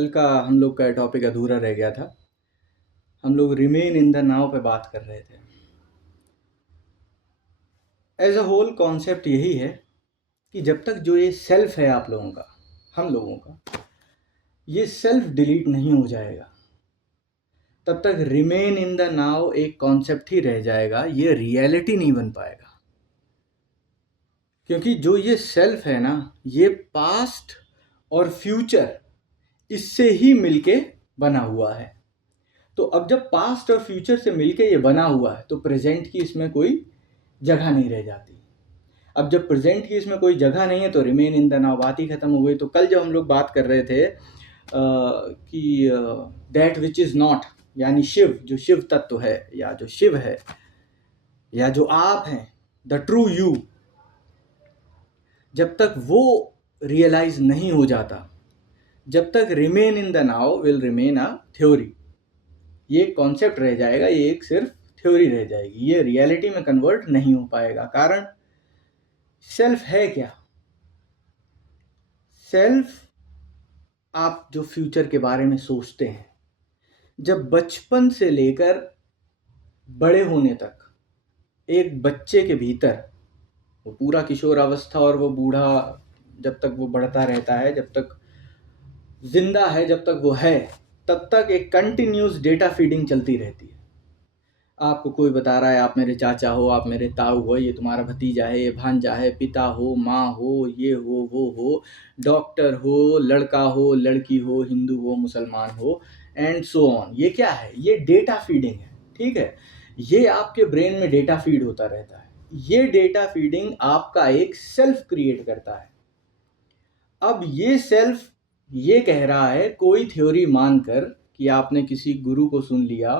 कल का हम लोग का टॉपिक अधूरा रह गया था। हम लोग रिमेन इन द नाउ पे बात कर रहे थे। एज अ होल कॉन्सेप्ट यही है कि जब तक जो ये सेल्फ है आप लोगों का, हम लोगों का, ये सेल्फ डिलीट नहीं हो जाएगा तब तक रिमेन इन द नाउ एक कॉन्सेप्ट ही रह जाएगा, ये रियलिटी नहीं बन पाएगा। क्योंकि जो ये सेल्फ है ना, ये पास्ट और फ्यूचर इससे ही मिलके बना हुआ है। तो अब जब पास्ट और फ्यूचर से मिलके ये बना हुआ है तो प्रेजेंट की इसमें कोई जगह नहीं रह जाती। अब जब प्रेजेंट की इसमें कोई जगह नहीं है तो रिमेन इन द नाउ बात ही खत्म हो गई। तो कल जब हम लोग बात कर रहे थे कि दैट विच इज नॉट, यानी शिव, जो शिव तत्व है या जो शिव है या जो आप हैं, द ट्रू यू, जब तक वो रियलाइज नहीं हो जाता, जब तक remain in the now will remain a theory. ये कॉन्सेप्ट रह जाएगा, ये एक सिर्फ थ्योरी रह जाएगी, ये रियलिटी में कन्वर्ट नहीं हो पाएगा। कारण सेल्फ है क्या? सेल्फ आप जो फ्यूचर के बारे में सोचते हैं, जब बचपन से लेकर बड़े होने तक एक बच्चे के भीतर वो पूरा किशोरावस्था और वो बूढ़ा, जब तक वो बढ़ता रहता है, जब तक जिंदा है, जब तक वो है, तब तक एक कंटिन्यूस डेटा फीडिंग चलती रहती है। आपको कोई बता रहा है आप मेरे चाचा हो, आप मेरे ताऊ हो, ये तुम्हारा भतीजा है, ये भांजा है, पिता हो, माँ हो, ये हो, वो हो, डॉक्टर हो, लड़का हो, लड़की हो, हिंदू हो, मुसलमान हो, एंड सो ऑन। ये क्या है? ये डेटा फीडिंग है। ठीक है, ये आपके ब्रेन में डेटा फीड होता रहता है। ये डेटा फीडिंग आपका एक सेल्फ क्रिएट करता है। अब ये सेल्फ ये कह रहा है, कोई थ्योरी मानकर कि आपने किसी गुरु को सुन लिया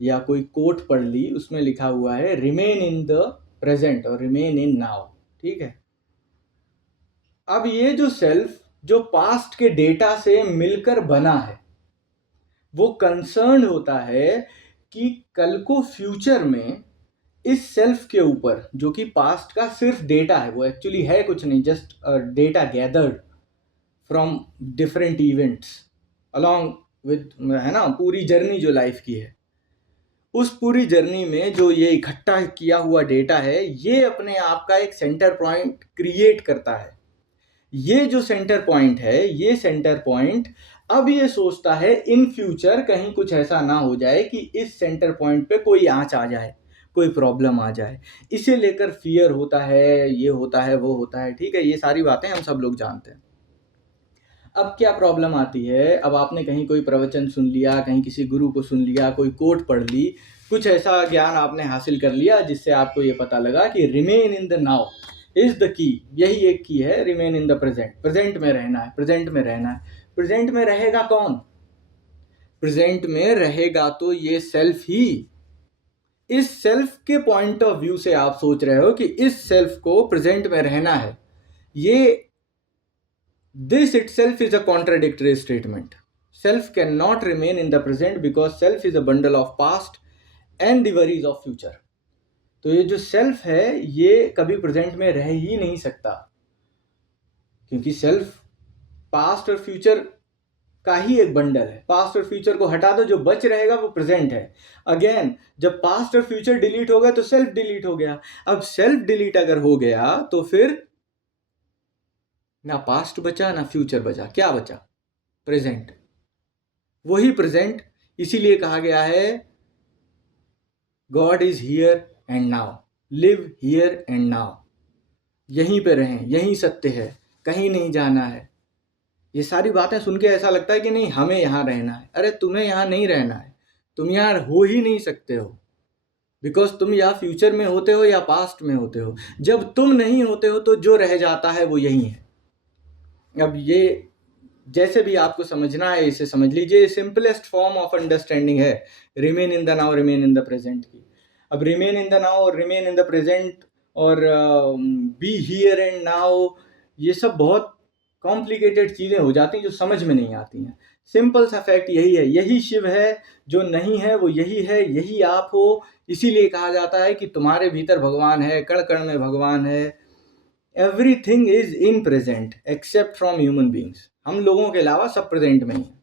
या कोई कोट पढ़ ली, उसमें लिखा हुआ है रिमेन इन द प्रेजेंट और रिमेन इन नाउ। ठीक है, अब ये जो सेल्फ जो पास्ट के डेटा से मिलकर बना है, वो कंसर्न होता है कि कल को फ्यूचर में इस सेल्फ के ऊपर, जो कि पास्ट का सिर्फ डेटा है, वो एक्चुअली है कुछ नहीं, just data gathered from different events along with, है ना, पूरी जर्नी जो लाइफ की है, उस पूरी जर्नी में जो ये इकट्ठा किया हुआ डेटा है, ये अपने आप का एक सेंटर पॉइंट क्रिएट करता है। ये जो सेंटर पॉइंट है, ये सेंटर पॉइंट अब ये सोचता है इन फ्यूचर कहीं कुछ ऐसा ना हो जाए कि इस सेंटर पॉइंट पे कोई आंच आ जाए, कोई प्रॉब्लम आ जाए। इसे लेकर फियर होता है, ये होता है, वो होता है। ठीक है, ये सारी बातें हम सब लोग जानते हैं। अब क्या प्रॉब्लम आती है? अब आपने कहीं कोई प्रवचन सुन लिया, कहीं किसी गुरु को सुन लिया, कोई कोट पढ़ ली, कुछ ऐसा ज्ञान आपने हासिल कर लिया जिससे आपको ये पता लगा कि remain in the now is the key. यही एक की है, remain in the present. Present में रहना है, प्रेजेंट में रहना है। प्रेजेंट में रहेगा कौन? प्रेजेंट में रहेगा तो ये सेल्फ ही। इस सेल्फ के पॉइंट ऑफ व्यू से आप सोच रहे हो कि इस सेल्फ को प्रेजेंट में रहना है। ये This itself is a contradictory statement. Self cannot remain in the present because self is a bundle of past and the worries of future. तो ये जो सेल्फ है ये कभी प्रेजेंट में रह ही नहीं सकता, क्योंकि सेल्फ पास्ट और फ्यूचर का ही एक बंडल है। पास्ट और फ्यूचर को हटा दो, जो बच रहेगा वो प्रेजेंट है। अगेन, जब पास्ट और फ्यूचर डिलीट हो गए तो सेल्फ डिलीट हो गया। अब सेल्फ डिलीट अगर हो गया तो फिर ना पास्ट बचा ना फ्यूचर बचा, क्या बचा? प्रेजेंट। वही प्रेजेंट, इसीलिए कहा गया है God is here and now, live here and now. यहीं पे रहें, यहीं सत्य है, कहीं नहीं जाना है। ये सारी बातें सुन के ऐसा लगता है कि नहीं हमें यहाँ रहना है। अरे तुम्हें यहाँ नहीं रहना है, तुम यहाँ हो ही नहीं सकते हो, बिकॉज तुम या फ्यूचर में होते हो या पास्ट में होते हो। जब तुम नहीं होते हो तो जो रह जाता है वो यही है। अब ये जैसे भी आपको समझना है इसे समझ लीजिए। सिंपलेस्ट फॉर्म ऑफ अंडरस्टैंडिंग है remain in the now, remain in the present की। अब रिमेन इन द नाउ और रिमेन इन द प्रेजेंट और बी हियर एंड नाउ, ये सब बहुत कॉम्प्लिकेटेड चीज़ें हो जाती हैं जो समझ में नहीं आती हैं। सिंपल सा फैक्ट यही है, यही शिव है, जो नहीं है वो यही है, यही आप हो। इसीलिए कहा जाता है कि तुम्हारे भीतर भगवान है, कण कण में भगवान है। Everything is in present except from human beings. हम लोगों के अलावा सब प्रेजेंट में ही है।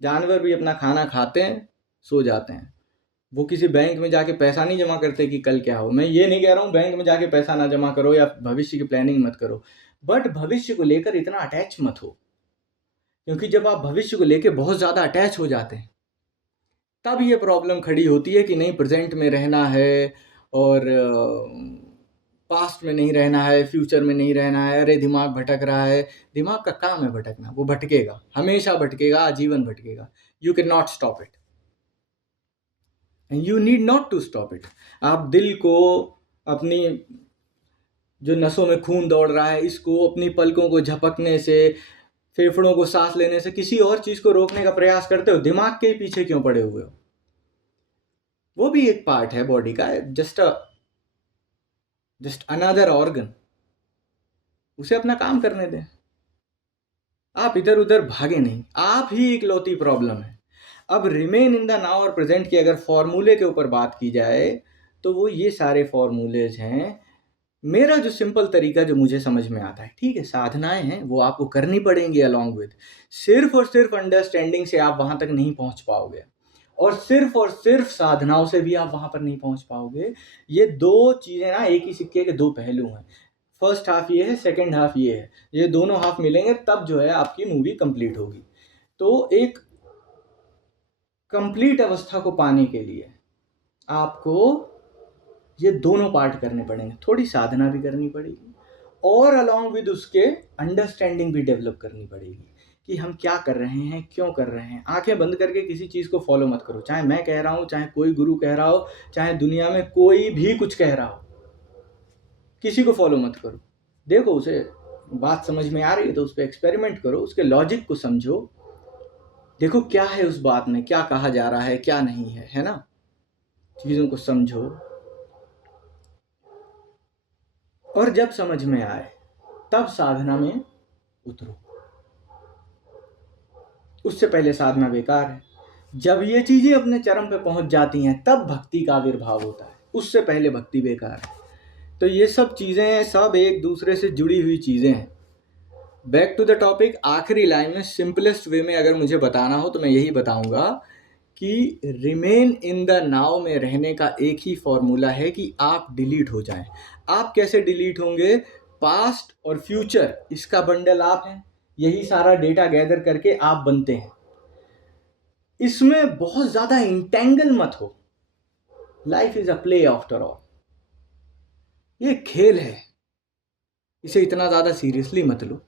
जानवर भी अपना खाना खाते हैं, सो जाते हैं। वो किसी बैंक में जाके पैसा नहीं जमा करते कि कल क्या हो। मैं ये नहीं कह रहा हूँ बैंक में जाके पैसा ना जमा करो या भविष्य की प्लानिंग मत करो, बट भविष्य को लेकर इतना अटैच मत हो, क्योंकि जब आप भविष्य को लेकर बहुत ज़्यादा अटैच हो जाते हैं तब ये प्रॉब्लम खड़ी होती है कि नहीं प्रेजेंट में रहना है और पास्ट में नहीं रहना है, फ्यूचर में नहीं रहना है। अरे दिमाग भटक रहा है। दिमाग का काम है भटकना, वो भटकेगा, हमेशा भटकेगा, आजीवन भटकेगा। You can not stop it and you need not to stop it. आप दिल को, अपनी जो नसों में खून दौड़ रहा है इसको, अपनी पलकों को झपकने से, फेफड़ों को सांस लेने से, किसी और चीज को रोकने का प्रयास करते हो। दिमाग के पीछे क्यों पड़े हुए हो? वो भी एक पार्ट है बॉडी का, जस्ट अनदर ऑर्गन। उसे अपना काम करने दें। आप इधर उधर भागे नहीं, आप ही इकलौती प्रॉब्लम है। अब रिमेन इन द नाउ और प्रेजेंट की अगर फॉर्मूले के ऊपर बात की जाए तो वो ये सारे फॉर्मूलेज हैं। मेरा जो सिंपल तरीका जो मुझे समझ में आता है, ठीक है, साधनाएं हैं वो आपको करनी पड़ेंगी अलॉन्ग विद। सिर्फ और सिर्फ अंडरस्टैंडिंग से आप वहां तक नहीं पहुंच पाओगे, और सिर्फ साधनाओं से भी आप वहां पर नहीं पहुंच पाओगे। ये दो चीजें ना एक ही सिक्के के दो पहलू हैं। फर्स्ट हाफ ये है, सेकंड हाफ ये है। ये दोनों हाफ मिलेंगे तब जो है आपकी मूवी कंप्लीट होगी। तो एक कंप्लीट अवस्था को पाने के लिए आपको ये दोनों पार्ट करने पड़ेंगे। थोड़ी साधना भी करनी पड़ेगी और अलॉन्ग विद उसके अंडरस्टैंडिंग भी डेवलप करनी पड़ेगी कि हम क्या कर रहे हैं, क्यों कर रहे हैं। आंखें बंद करके किसी चीज़ को फॉलो मत करो, चाहे मैं कह रहा हूँ, चाहे कोई गुरु कह रहा हो, चाहे दुनिया में कोई भी कुछ कह रहा हो। किसी को फॉलो मत करो। देखो उसे बात समझ में आ रही है तो उस पर एक्सपेरिमेंट करो, उसके लॉजिक को समझो, देखो क्या है उस बात में, क्या कहा जा रहा है, क्या नहीं है ना। चीज़ों को समझो और जब समझ में आए तब साधना में उतरो। उससे पहले साधना बेकार है। जब ये चीजें अपने चरम पे पहुंच जाती हैं तब भक्ति का आविर्भाव होता है, उससे पहले भक्ति बेकार है। तो ये सब चीजें सब एक दूसरे से जुड़ी हुई चीजें हैं। बैक टू द टॉपिक, आखिरी लाइन में सिंपलेस्ट वे में अगर मुझे बताना हो तो मैं यही बताऊंगा कि रिमेन इन द नाउ में रहने का एक ही फॉर्मूला है कि आप डिलीट हो जाएं। आप कैसे डिलीट होंगे? पास्ट और फ्यूचर इसका बंडल आप हैं, यही सारा डेटा गैदर करके आप बनते हैं। इसमें बहुत ज्यादा इंटेंगल मत हो। Life is a play after all, ये खेल है, इसे इतना ज्यादा सीरियसली मत लो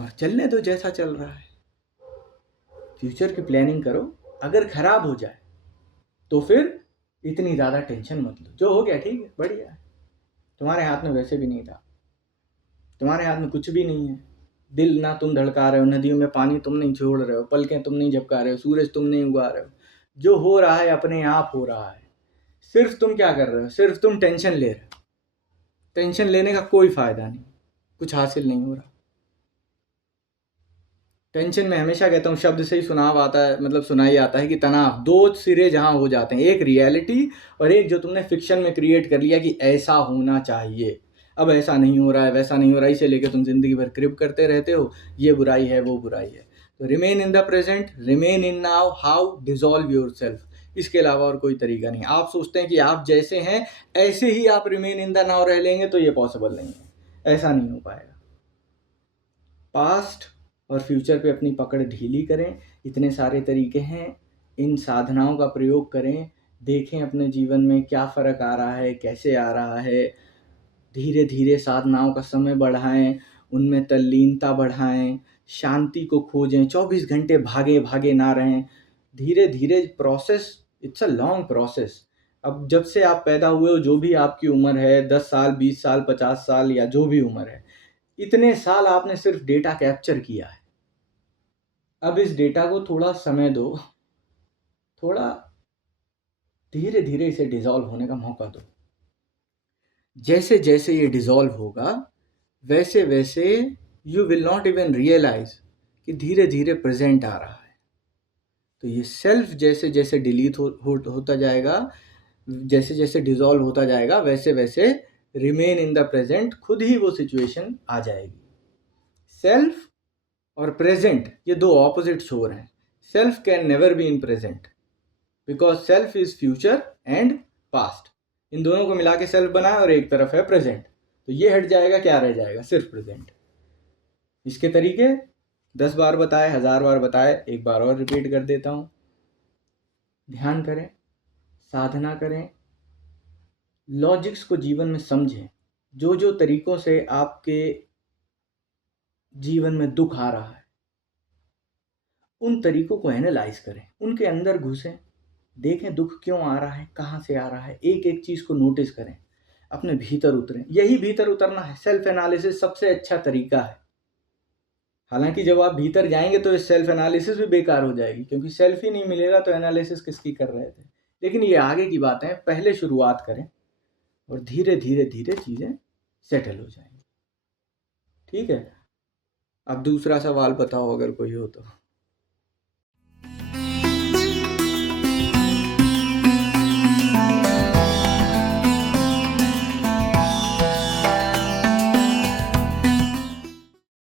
और चलने दो जैसा चल रहा है। फ्यूचर की प्लानिंग करो, अगर खराब हो जाए तो फिर इतनी ज़्यादा टेंशन मत लो। जो हो गया ठीक है, बढ़िया है, तुम्हारे हाथ में वैसे भी नहीं था, तुम्हारे हाथ में कुछ भी नहीं है। दिल ना तुम धड़का रहे हो, नदियों में पानी तुम नहीं छोड़ रहे हो, पलकें तुम नहीं झपका रहे हो, सूरज तुम नहीं उगा रहे हो। जो हो रहा है अपने आप हो रहा है। सिर्फ तुम क्या कर रहे हो? सिर्फ तुम टेंशन ले रहे हो। टेंशन लेने का कोई फायदा नहीं, कुछ हासिल नहीं हो रहा। टेंशन में हमेशा कहता हूँ शब्द से ही सुनाव आता है, मतलब सुनाई आता है कि तनाव। दो सिरे जहाँ हो जाते हैं, एक रियलिटी और एक जो तुमने फिक्शन में क्रिएट कर लिया कि ऐसा होना चाहिए। अब ऐसा नहीं हो रहा है, वैसा नहीं हो रहा है, इसे लेकर तुम जिंदगी भर क्रिप करते रहते हो, ये बुराई है, वो बुराई है। तो remain in the present, remain in now, how dissolve your self. इसके अलावा और कोई तरीका नहीं। आप सोचते हैं कि आप जैसे हैं ऐसे ही आप रिमेन इन द नाउ रह लेंगे, तो ये पॉसिबल नहीं है, ऐसा नहीं हो पाएगा। पास्ट और फ्यूचर पे अपनी पकड़ ढीली करें। इतने सारे तरीके हैं, इन साधनाओं का प्रयोग करें, देखें अपने जीवन में क्या फ़र्क आ रहा है, कैसे आ रहा है। धीरे धीरे साधनाओं का समय बढ़ाएं, उनमें तल्लीनता बढ़ाएं, शांति को खोजें। 24 घंटे भागे भागे ना रहें। धीरे धीरे process, it's a long process. अब जब से आप पैदा हुए हो, जो भी आपकी उम्र है, 10 साल, 20 साल, 50 साल या जो भी उम्र है, इतने साल आपने सिर्फ डेटा कैप्चर किया है। अब इस डेटा को थोड़ा समय दो, थोड़ा धीरे धीरे इसे डिसॉल्व होने का मौका दो। जैसे जैसे ये डिसॉल्व होगा वैसे वैसे you will not even realise कि धीरे धीरे प्रेजेंट आ रहा है। तो ये सेल्फ जैसे जैसे डिलीट होता जाएगा, जैसे जैसे डिसॉल्व होता जाएगा, वैसे वैसे रिमेन इन द प्रेजेंट खुद ही वो सिचुएशन आ जाएगी। सेल्फ और प्रेजेंट, ये दो ऑपोजिट छोर हैं। Self can never be in present because self is future and past. इन दोनों को मिला के सेल्फ बना है और एक तरफ है प्रेजेंट, तो ये हट जाएगा, क्या रह जाएगा? सिर्फ प्रेजेंट। इसके तरीके 10 बार बताए, 1000 बार बताए, एक बार और रिपीट कर देता हूँ। ध्यान करें, साधना करें, लॉजिक्स को जीवन में समझें। जो जो तरीकों से आपके जीवन में दुख आ रहा है, उन तरीकों को एनालाइज करें, उनके अंदर घुसें, देखें दुख क्यों आ रहा है, कहाँ से आ रहा है, एक एक चीज़ को नोटिस करें, अपने भीतर उतरें। यही भीतर उतरना है। सेल्फ एनालिसिस सबसे अच्छा तरीका है। हालांकि जब आप भीतर जाएंगे तो इस सेल्फ एनालिसिस भी बेकार हो जाएगी, क्योंकि सेल्फ ही नहीं मिलेगा तो एनालिसिस किसकी कर रहे थे। लेकिन ये आगे की बात है, पहले शुरुआत करें और धीरे धीरे धीरे चीज़ें सेटल हो जाएंगी। ठीक है, अब दूसरा सवाल बताओ अगर कोई हो तो।